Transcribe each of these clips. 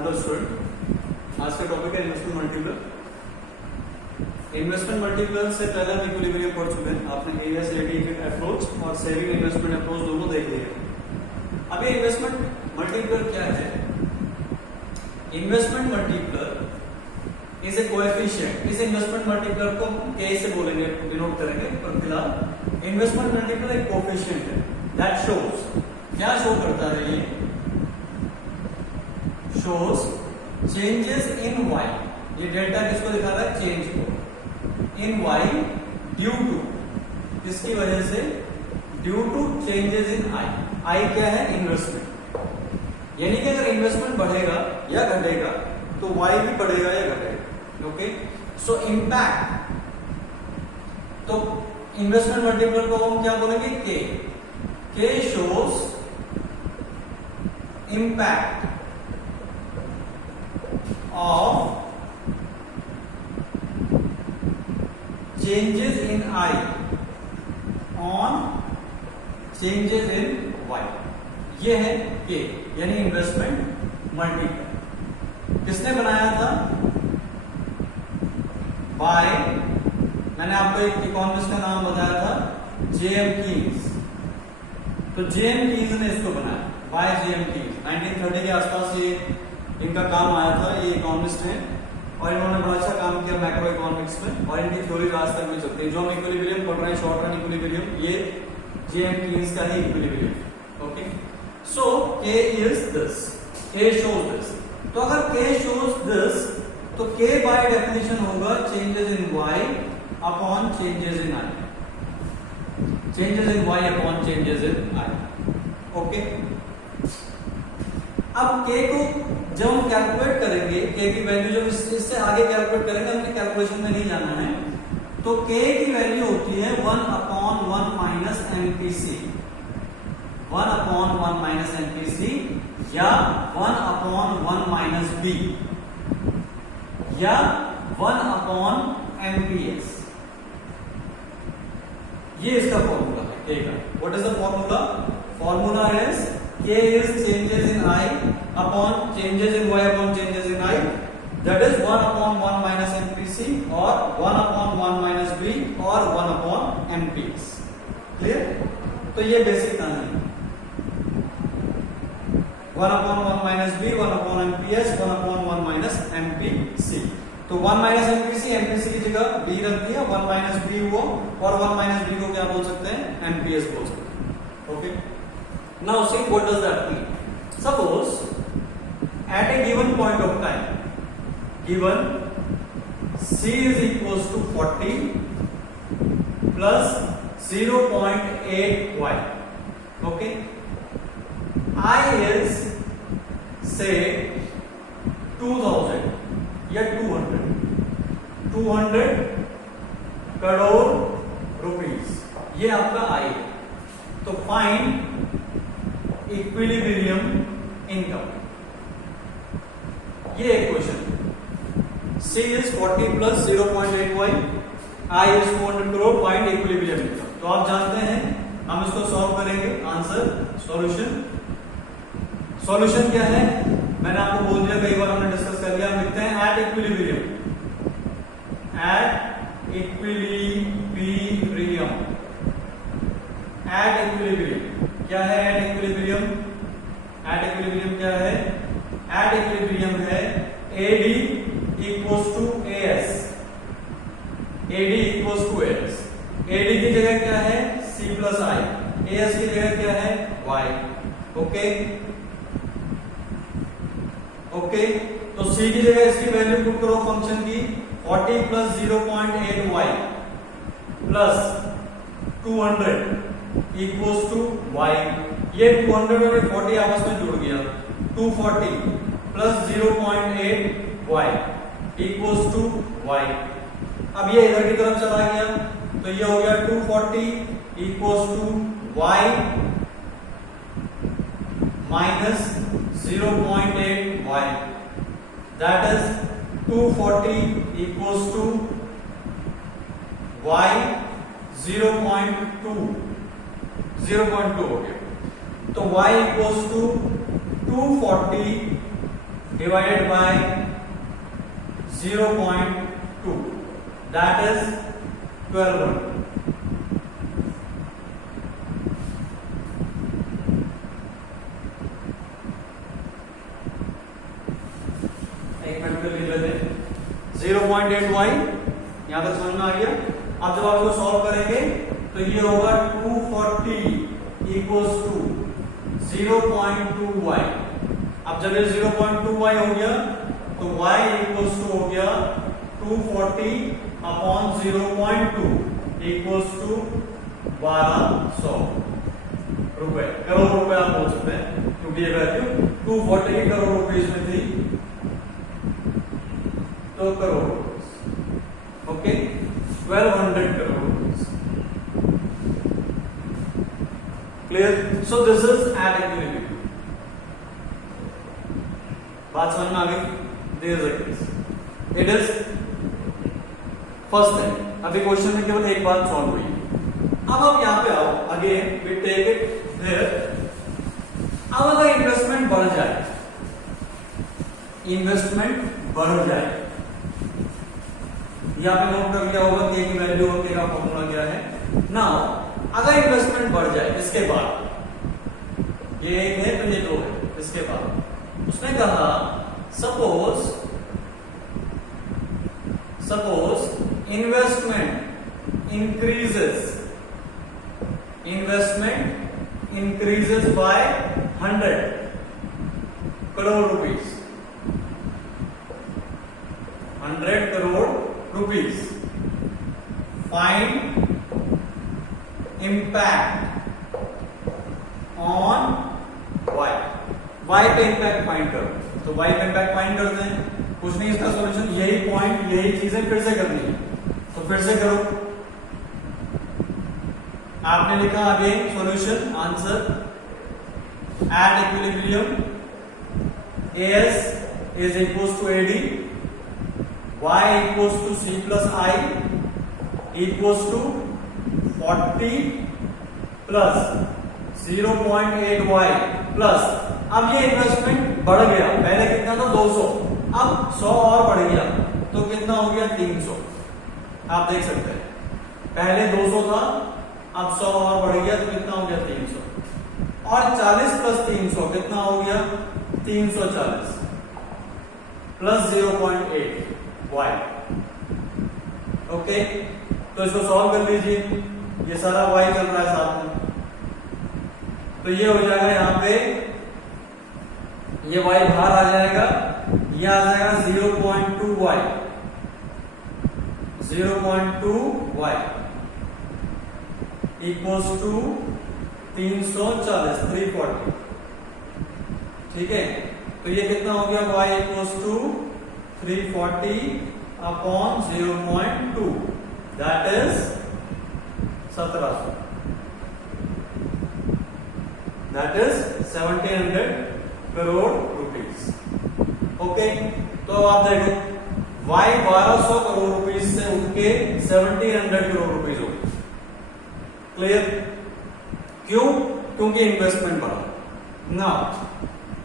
Hello student, आज का topic है इन्वेस्टमेंट मल्टीप्लर। इन्वेस्टमेंट मल्टीप्लर से पहले हम इक्विलिब्रियम पढ़ चुके हैं। आपने एएस अप्रोच और सेविंग इन्वेस्टमेंट अप्रोच दोनों देख लिए। अभी इन्वेस्टमेंट मल्टीप्लर क्या है? Investment multiplier is a coefficient. इस इन्वेस्टमेंट मल्टीप्लर को के से बोलेंगे, डिनोट करेंगे, पर फिलहाल इन्वेस्टमेंट मल्टीप्लर एक कोएफिशिएंट है दैट शोज, क्या शो करता है ये? shows changes in y। ये डेल्टा किसको दिखा रहा है? चेंज को in y ड्यू टू, किसकी वजह से? Due to changes in i। i क्या है? इन्वेस्टमेंट। यानी कि अगर इन्वेस्टमेंट बढ़ेगा या घटेगा तो y भी बढ़ेगा या घटेगा। ओके, सो इंपैक्ट, तो इन्वेस्टमेंट मल्टीप्लर को हम क्या बोलेंगे? के shows impact of changes in I on changes in Y। ये है K, यानी इन्वेस्टमेंट मल्टीप्लर। किसने बनाया था? बाय, मैंने आपको एक इकोनॉमिस्ट का नाम बताया था, जेएम कीन्स। तो जेएम कीन्स ने इसको बनाया, बाय जेएम कीन्स। 1930 के आसपास ये इनका काम आया था। ये इकोनॉमिस्ट हैं और इन्होंने बड़ा अच्छा काम किया मैक्रो इकोनॉमिक्स में, और इनकी थ्योरी आज तक भी चलती है। जो हम इक्विलिब्रियम पढ़ रहे हैं, शॉर्ट रन इक्विलिब्रियम, ये जेएम कीन्स का ही equilibrium. Okay, so K is this, K shows this. तो अगर के शोज दिस, तो के बाय डेफिनेशन होगा changes in Y upon changes in I. Changes in Y upon changes in I. Okay, अब K को जब हम calculate करेंगे, के की वैल्यू जब इससे आगे कैलकुलेट करेंगे, हमने कैलकुलेशन में नहीं जाना है, तो के की वैल्यू होती है 1/1 माइनस एमपीसी, 1/1 माइनस एमपीसी, या 1/1 माइनस बी, या 1/एमपीएस। ये इसका फॉर्मूला है के का। What is the formula? Formula is K is changes in I upon changes in Y upon changes in I, that is 1/1 minus MPC or 1/1 minus B or 1/MPS। Clear? तो ये basic कहानी, 1/1 minus B, 1/MPS, 1/1 minus MPC। तो 1 minus MPC, MPC की जगह B रख दिया, 1 minus B हुआ, और 1 minus B को क्या बोल सकते हैं? MPS बोल सकते हैं। Okay, now see what does that mean? Suppose at a given point of time, given C is equals to 40 plus 0.8 y, okay, I is say 2000 या 200 करोड़ रुपीस, ये आपका I है। तो फाइंड इक्विलिब्रियम इनकम, ये एक question. C is 40 plus 0.8 y, I is 200 crore, find equilibrium income. तो आप जानते हैं, हम इसको सॉल्व करेंगे। आंसर, सॉल्यूशन क्या है? मैंने आपको बोल दिया, कई बार हमने डिस्कस कर लिया। हम लिखते हैं at equilibrium, at equilibrium, at equilibrium क्या है? एट इक्विलिब्रियम, एट इक्विलिब्रियम क्या है? एट इक्विलिब्रियम है AD equals to AS, AD equals to AS। AD की जगह क्या है? C प्लस I, AS की जगह क्या है? Y। ओके, ओके, तो C की जगह इसकी वैल्यू पुट करो फंक्शन की, 40 plus 0.8y plus 200 equals to y। ये 200 और 40 आपस में जुड़ गया, 240 plus 0.8 y equals to y। अब ये इधर की तरफ चला गया, तो ये हो गया 240 equals to y minus 0.8 y, that is 240 equals to y 0.2 हो गया। तो y equals to 240 divided by 0.2, that is 1200. एक मिनट में लिख लेते हैं 0.8y, यहां तक समझ में आ गया। अब जब आप इसको सॉल्व करेंगे तो ये होगा 240 इक्वल्स टू 0.2y। अब जब ये 0.2y हो गया तो y इक्वल्स टू हो गया 240 अपॉन 0.2 इक्वल्स टू 1200 रुपए, करोड़ रुपए आप बोल सकते हैं, क्योंकि ये वैल्यू 240 करोड़ रुपए में थी, तो crore, okay, 1200 crore. Clear? So this is at equilibrium. बात समझ में आ गई? This is it is first thing. अभी क्वेश्चन में केवल एक बात सॉल्व हुई। अब आप यहां पे आओ, again we take it here. अब अगर इन्वेस्टमेंट बढ़ जाए, इन्वेस्टमेंट बढ़ जाए, यहां पे नोट कर लिया होगा के की वैल्यू और के का फॉर्मूला क्या है। नाउ अगर इन्वेस्टमेंट बढ़ जाए, इसके बाद ये एक है तो ये दो है, इसके बाद उसने कहा suppose investment increases by 100 crore rupees, 100 crore rupees. Find impact on Y, Y पे इम्पैक्ट फाइंड करो। तो वाई पे इम्पैक्ट फाइंड करते हैं, कुछ नहीं, इसका सॉल्यूशन यही पॉइंट, यही चीजें फिर से करनी है, तो फिर से करो। आपने लिखा again solution answer at equilibrium AS is equals to AD, y equals to C plus I equals to 40 plus 0.8y plus, अब ये इन्वेस्टमेंट बढ़ गया, पहले कितना था 200, अब 100 और बढ़ गया तो कितना हो गया 300। आप देख सकते हैं पहले 200 था, अब 100 और बढ़ गया तो कितना हो गया 300, और 40 प्लस 300 कितना हो गया 340 प्लस 0.8 y। ओके, तो इसको सॉल्व कर लीजिए, ये सारा y चल रहा है साथ में, तो ये हो जाएगा यहां पे, ये y बाहर आ जाएगा, ये आ जाएगा 0.2y, 0.2y इक्वल्स टू 340, 340। ठीक है, तो ये कितना हो गया y equals to 340 upon 0.2, that is 1700, that is 1700 crore rupees. Okay, तो आप देखो y 1200 करोड़ रुपीस से उठ के 1700 करोड़ रुपीस हो गई। क्लियर? क्यों? क्योंकि इन्वेस्टमेंट बढ़ा ना।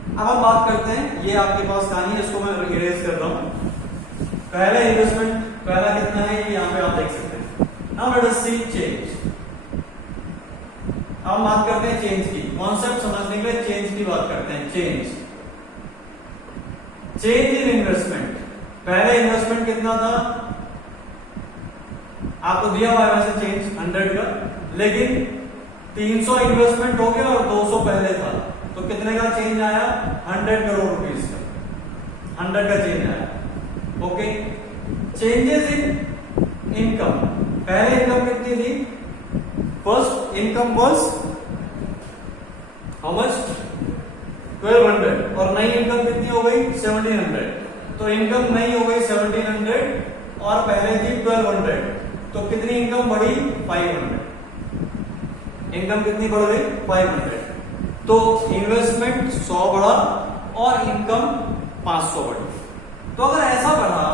अब हम बात करते हैं, ये आपके पास कहानी है, इसको मैं इरेज कर रहा हूं। पहला इन्वेस्टमेंट, पहला कितना है ये यहां पे आप देख सकते हैं। नाउ लेट अस सी चेंज। अब बात करते हैं चेंज की, कॉन्सेप्ट समझने के लिए चेंज की बात करते हैं। चेंज इन इन्वेस्टमेंट, पहले इन्वेस्टमेंट कितना था आपको दिया हुआ है वैसे चेंज 100 का, लेकिन 300 इन्वेस्टमेंट हो गया और 200 पहले था, तो कितने का चेंज आया 100 करोड़ रुपीस का, 100 का चेंज आया। ओके, चेंजेस इन इनकम, पहले इनकम कितनी थी, first income was how much 1200, और नई इनकम कितनी हो गई 1700, तो इनकम नई हो गई 1700 और पहले थी 1200, तो कितनी इनकम बढ़ी 500, इनकम कितनी बढ़ गई 500, तो इन्वेस्टमेंट 100 बढ़ा और इनकम 500 बढ़ी। तो अगर ऐसा बढ़ा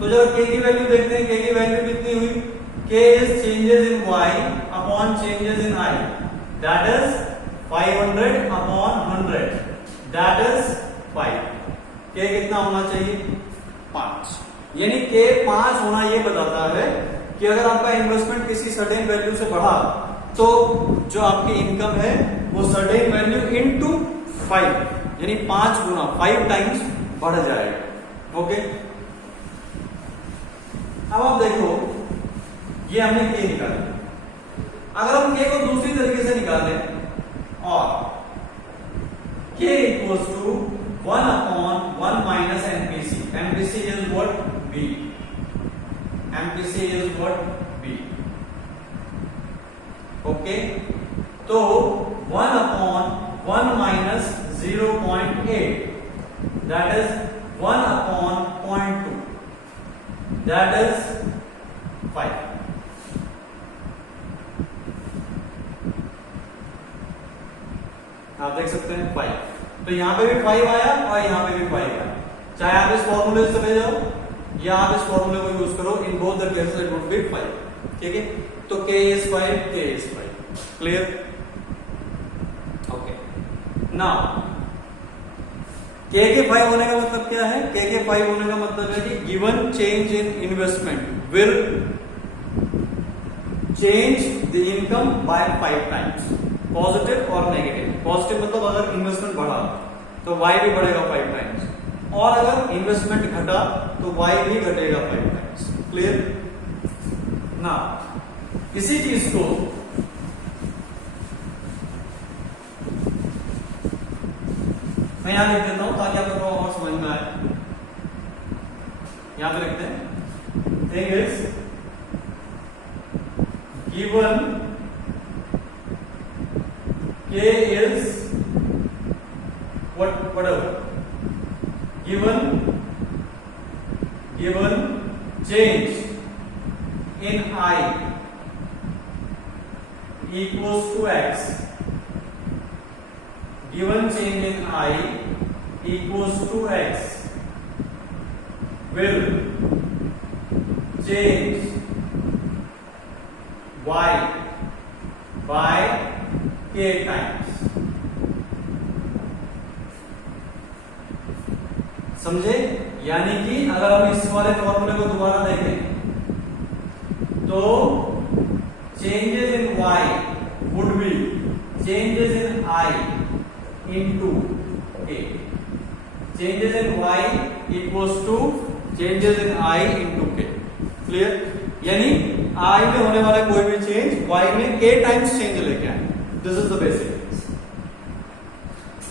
तो जब के की वैल्यू देखते हैं, के की वैल्यू कितनी हुई, के is changes in y upon changes in i, that is 500 upon 100, that is 5, के कितना होना चाहिए 5, यानी के 5 होना ये बताता है कि अगर आपका इन्वेस्टमेंट किसी सर्टेन वैल्यू से बढ़ा तो जो आपकी इनकम है वो सर्टेन वैल्यू इनटू 5 यानी 5 गुना 5 टाइम्स बढ़ जाएगा। ओके, अब आप देखो ये हमने के निकाला, अगर हम के को दूसरी तरीके से निकालें और के equals to 1/1 minus MPC, MPC is what B, MPC is what B. Okay, तो 1/1 minus 0.8 that is 1/0.2 that is 5। आप देख सकते हैं 5, तो यहां पे भी 5 आया और यहां पे भी 5 आया। चाहे आप इस फॉर्मूले से चले जाओ या आप इस फॉर्मूले को यूज करो, in both the cases it would be 5। ठीक है, तो k is 5, k is 5। Clear? Okay, now k के 5 होने का मतलब क्या है? k के 5 होने का मतलब है कि given change in investment will change the income by 5 times, positive और नेगेटिव। पॉजिटिव मतलब अगर इन्वेस्टमेंट बढ़ा तो y भी बढ़ेगा 5 टाइम्स, और अगर इन्वेस्टमेंट घटा तो y भी घटेगा 5 टाइम्स। क्लियर? ना इसी चीज को मैं यहां लिख देता हूं ताकि आप लोगों को और समझ में आए। यहां पे लिखते हैं thing is given k is whatever given change in I equals to x, given change in I equals to x will change y by k times. समझे? यानी कि अगर हम इस वाले फॉर्मूले को दोबारा देखें तो changes in y would be changes in I into k, changes in y equals to changes in I into k। Clear? यानी I में होने वाला कोई भी चेंज y में k टाइम्स चेंज लेके आए। This is the basic.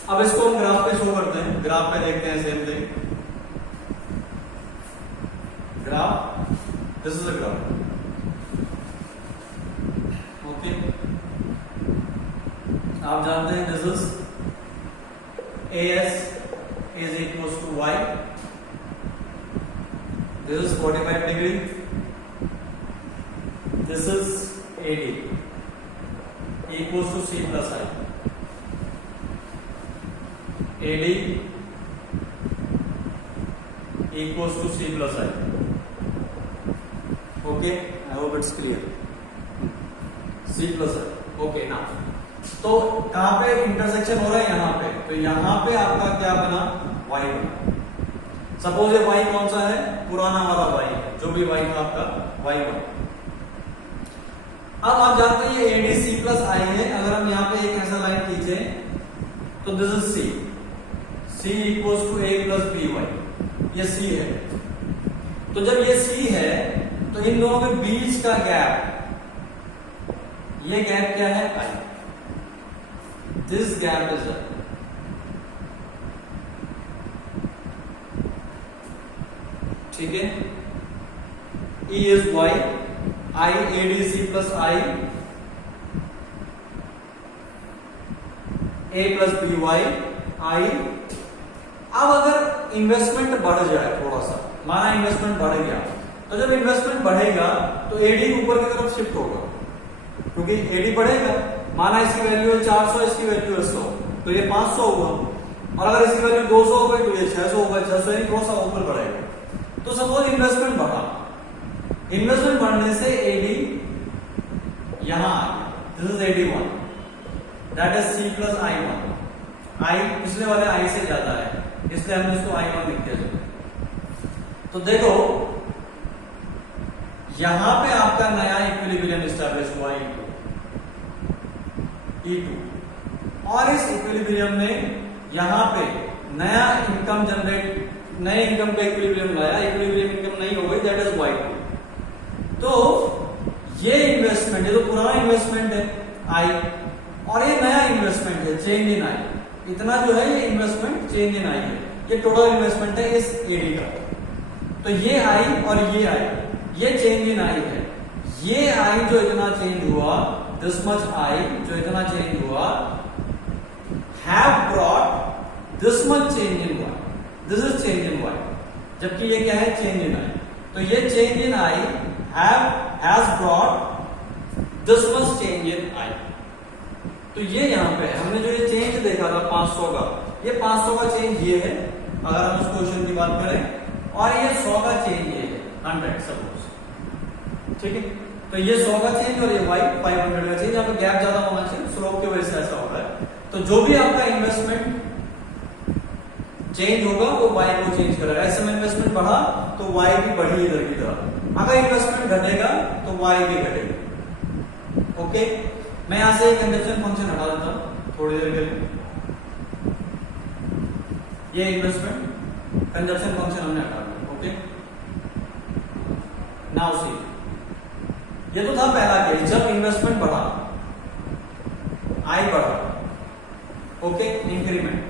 अब इसको हम ग्राफ पे शो करते हैं, ग्राफ पे देखते हैं same thing. Graph, this is a graph. Okay, आप जानते हैं this is as is equals to y, this is 45 degree, this is AD equals to C plus I, AD equals to C plus I। Okay, I hope it's clear. C plus I। Okay, now तो कहां पे intersection हो रहा है? यहां पे। तो यहां पे आपका क्या बना? y बना। सपोज ये y कौन सा है? पुराना वाला y, जो भी y था आपका y बना। अब आप जानते हैं ये ADC प्लस I है। अगर हम यहाँ पे एक ऐसा लाइन खींचे तो this is C, C equals to A plus BY, ये C है। तो जब ये C है तो इन दोनों के बीच का गैप, ये गैप क्या है? I, this gap is I। ठीक है, E is Y, I ADC plus I, A plus BY I। अब अगर इन्वेस्टमेंट बढ़ जाए थोड़ा सा, माना इन्वेस्टमेंट बढ़ गया, तो जब इन्वेस्टमेंट बढ़ेगा तो एडी ऊपर की तरफ शिफ्ट होगा, क्योंकि एडी बढ़ेगा। माना इसकी वैल्यू है 400, इसकी वैल्यू है 100, तो ये 500 होगा, और अगर इसकी वैल्यू 200 हो गई तो ये 600 होगा, 600 यानी थोड़ा सा ऊपर बढ़ेगा। तो सपोज इन्वेस्टमेंट बढ़ा, इन्वेस्टमेंट बढ़ने से एडी यहां आ गया, this is AD1, that is C plus I1। I पिछले वाले I से ज्यादा है, इसलिए हमने इसको I1 लिख दिया। तो देखो यहां पे आपका नया इक्विलिब्रियम स्टैब्लिश हुआ E2 और इस इक्विलिब्रियम ने यहां पे नया इनकम जनरेट, नए इनकम का इक्विलिब्रियम लाया, इक्विलिब्रियम इनकम नहीं हो गई, दैट इज Y2। तो ये इन्वेस्टमेंट, ये तो पुराना इन्वेस्टमेंट है I और ये नया इन्वेस्टमेंट है चेंज इन I। इतना जो है ये इन्वेस्टमेंट चेंज इन I है, ये टोटल इन्वेस्टमेंट है इस एडी का। तो ये I और ये I, ये चेंज इन I है। ये I जो इतना चेंज हुआ, दिस मच I जो इतना चेंज हुआ, have brought this much change in Y, this is change in Y, जबकि ये क्या है, चेंज इन I। तो ये change in I has brought this much change in I। तो ये यहां पे हमने जो ये चेंज देखा था 500 का, ये 500 का चेंज ये है अगर हम इस क्वेश्चन की बात करें, और ये 100 का चेंज ये है 100 सपोज, ठीक है। तो ये 100 का चेंज और ये Y 500 का चेंज, यहाँ पे गैप ज्यादा होना चाहिए, स्लोप की वजह से ऐसा हो रहा है। तो जो भी आपका इन्वेस्टमेंट चेंज होगा वो Y को चेंज करेगा। ऐसे में इन्वेस्टमेंट बढ़ा तो Y भी बढ़ी इधर की तरह, अगर इन्वेस्टमेंट घटेगा तो Y भी घटेगा। ओके, मैं यहां से कंजप्शन फंक्शन हटा देता हूं थोड़ी देर के लिए। ये इन्वेस्टमेंट कंजप्शन फंक्शन हमने हटा दिया। ओके, नाउ सी, ये तो था पहला केस जब इन्वेस्टमेंट बढ़ा, I बढ़ा, ओके, इंक्रीमेंट।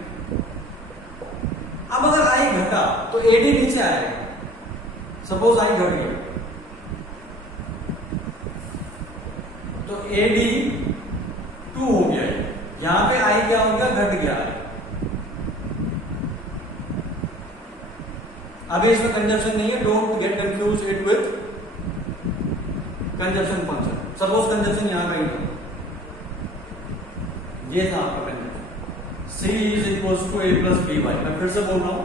अब अगर I घटा तो AD नीचे आएगा। सपोज I घट गया तो AD 2 हो गया है, यहां पे I क्या हो गया, घट गया है। अभी इसमें कंजप्शन नहीं है, don't get confuse it with consumption function. Suppose consumption यहां कहीं था, ये था आपका consumption, C is equals to A plus BY। मैं फिर से बोल रहा हूं,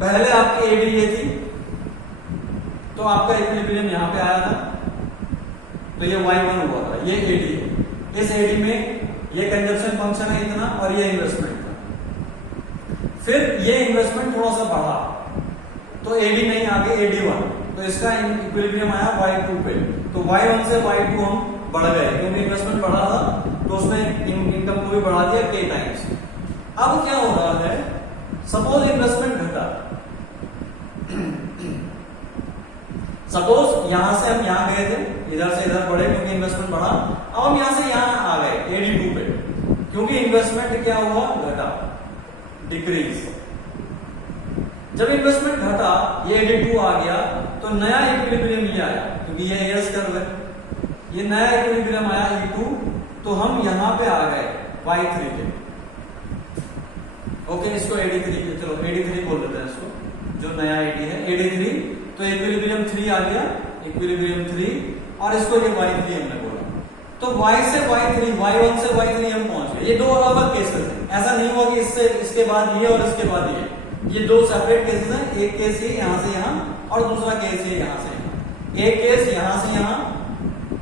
पहले आपकी AD ये थी तो आपका इक्विलिब्रियम यहां पे आया था, तो ये Y1 हुआ था, ये AD है। इस AD में ये कंजप्शन फंक्शन है इतना और ये इन्वेस्टमेंट था। फिर ये इन्वेस्टमेंट थोड़ा सा बढ़ा तो AD नहीं आगे AD1, तो इसका इक्विलिब्रियम आया Y2 पे। तो Y1 से Y2 हम बढ़ गए क्योंकि इन्वेस्टमेंट बढ़ा था, तो उसने इनकम को भी बढ़ा दिया K टाइम्स। अब क्या हो रहा है, सपोज इन्वेस्टमेंट घटा, सपोज यहां से हम यहां गए थे, इधर से इधर बढ़े क्योंकि इन्वेस्टमेंट बढ़ा। अब हम यहां से यहां आ गए AD2 पे क्योंकि इन्वेस्टमेंट क्या हुआ, घटा, डिक्रीज। जब इन्वेस्टमेंट घटा, ये AD2 आ गया तो नया इक्विलिब्रियम ये आया क्योंकि ये एयर्स कर्व है, ये नया इक्विलिब्रियम आया E2, तो हम यहां पे आ गए Y3 के। ओके, इसको AD3, चलो AD3 बोल देते हैं इसको, जो नया AD है AD3। तो इक्विलिब्रियम 3 आ गया, इक्विलिब्रियम 3, और इसको ये Y3 हमने बोला। तो Y से Y3, Y1 से Y3 हम पहुंच गए। ये दो अलग अलग केसेस हैं, ऐसा नहीं हुआ कि इससे इसके बाद ये और इसके बाद ये दो सेपरेट केसेस हैं। एक केस ये यहां से यहां और दूसरा केस ये यहां से यहां। एक केस यहां से यहां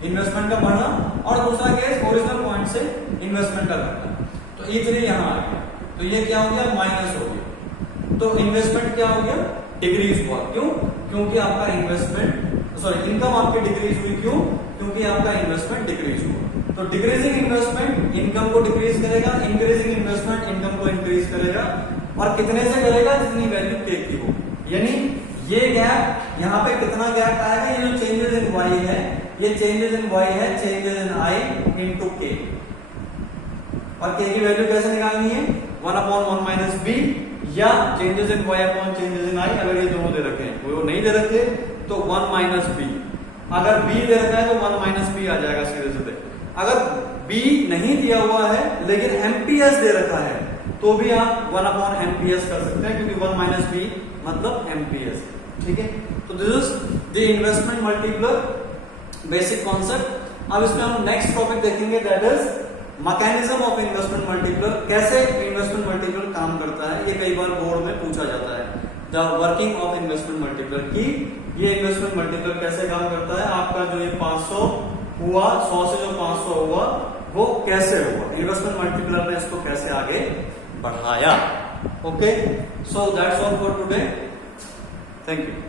इन्वेस्टमेंट का बढ़ना और दूसरा केस ओरिजिनल पॉइंट से इन्वेस्टमेंट का घटना। तो E3 यहां आ गया, तो ये क्या हो गया, माइनस हो गया। तो इन्वेस्टमेंट क्या हो गया, डिक्रीज हुआ। क्यों, क्योंकि आपका इनकम आपकी डिक्रीज हुई। क्यों, क्योंकि आपका इन्वेस्टमेंट डिक्रीज हुआ। तो डिक्रीजिंग इन्वेस्टमेंट इनकम को डिक्रीज करेगा, इंक्रीजिंग इन्वेस्टमेंट इनकम को इंक्रीज करेगा, और कितने से करेगा, जितनी वैल्यू K की हो। यानी ये गैप, यहाँ पे कितना गैप आएगा, ये जो चेंजेस इन Y है, ये चेंजेस इन Y है changes in I into K। और K की वैल्यू कैसे निकालनी है, 1/1 माइनस B, या changes in Y upon changes in I। अगर ये दोनों दे रखे हैं, वो नहीं दे रखे तो 1 माइनस B। अगर B दे रखा है तो 1 माइनस B आ जाएगा सीधे सीधे। अगर B नहीं दिया हुआ है लेकिन MPS दे रखा है तो भी आप 1/MPS कर सकते हैं, क्योंकि 1 माइनस B मतलब MPS। ठीक है, तो this is the investment multiplier basic concept. अब इसमें हम नेक्स्ट टॉपिक देखेंगे, that is mechanism of investment multiplier. कैसे इन्वेस्टमेंट मल्टीप्लर काम करता है, ये कई बार बोर्ड में पूछा जाता है। द वर्किंग ऑफ इन्वेस्टमेंट मल्टीप्लर की, ये इन्वेस्टमेंट मल्टीप्लर कैसे काम करता है, आपका जो ये 500 हुआ, 100 से जो 500 हुआ वो कैसे हुआ, इन्वेस्टमेंट मल्टीप्लर ने इसको कैसे आगे बढ़ाया। Okay, so that's all for today. Thank you.